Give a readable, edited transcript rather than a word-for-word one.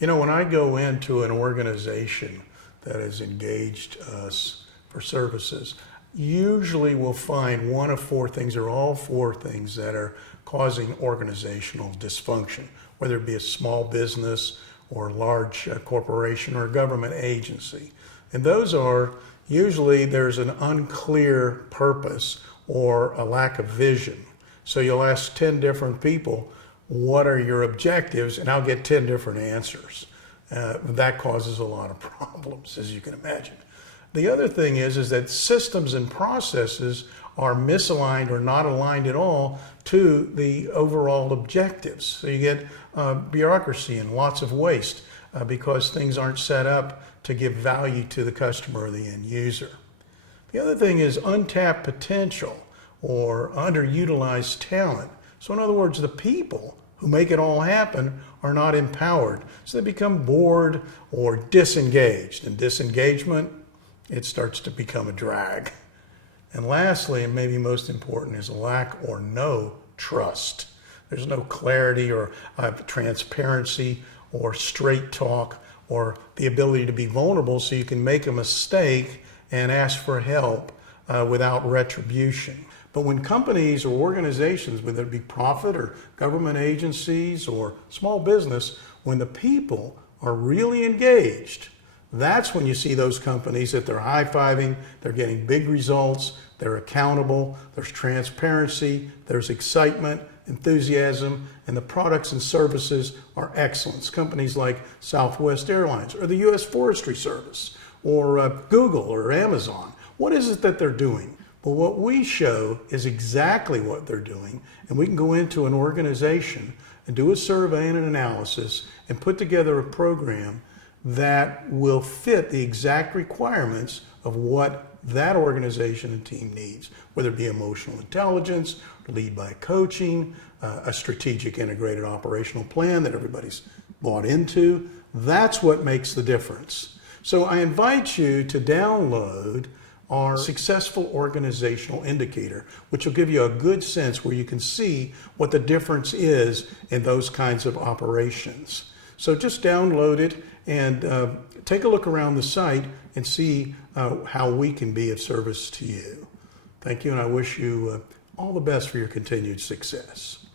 You know, when I go into an organization that has engaged us for services, usually we'll find one of four things or all four things that are causing organizational dysfunction, whether it be a small business or a large corporation or a government agency. And those are usually there's an unclear purpose or a lack of vision. So you'll ask 10 different people, what are your objectives? And I'll get 10 different answers. That causes a lot of problems, as you can imagine. The other thing is that systems and processes are misaligned or not aligned at all to the overall objectives. So you get bureaucracy and lots of waste because things aren't set up to give value to the customer or the end user. The other thing is untapped potential or underutilized talent. So in other words, the people who make it all happen are not empowered. So they become bored or disengaged. And disengagement, it starts to become a drag. And lastly, and maybe most important, is lack or no trust. There's no clarity or transparency or straight talk or the ability to be vulnerable so you can make a mistake and ask for help without retribution. But when companies or organizations, whether it be profit or government agencies or small business, when the people are really engaged, that's when you see those companies that they're high-fiving, they're getting big results, they're accountable, there's transparency, there's excitement, enthusiasm, and the products and services are excellent. Companies like Southwest Airlines or the U.S. Forestry Service or Google or Amazon. What is it that they're doing? Well, what we show is exactly what they're doing, and we can go into an organization and do a survey and an analysis and put together a program that will fit the exact requirements of what that organization and team needs, whether it be emotional intelligence, lead by coaching, a strategic integrated operational plan that everybody's bought into. That's what makes the difference. So I invite you to download our Successful Organizational Indicator, which will give you a good sense where you can see what the difference is in those kinds of operations. So just download it and take a look around the site and see how we can be of service to you. Thank you, and I wish you all the best for your continued success.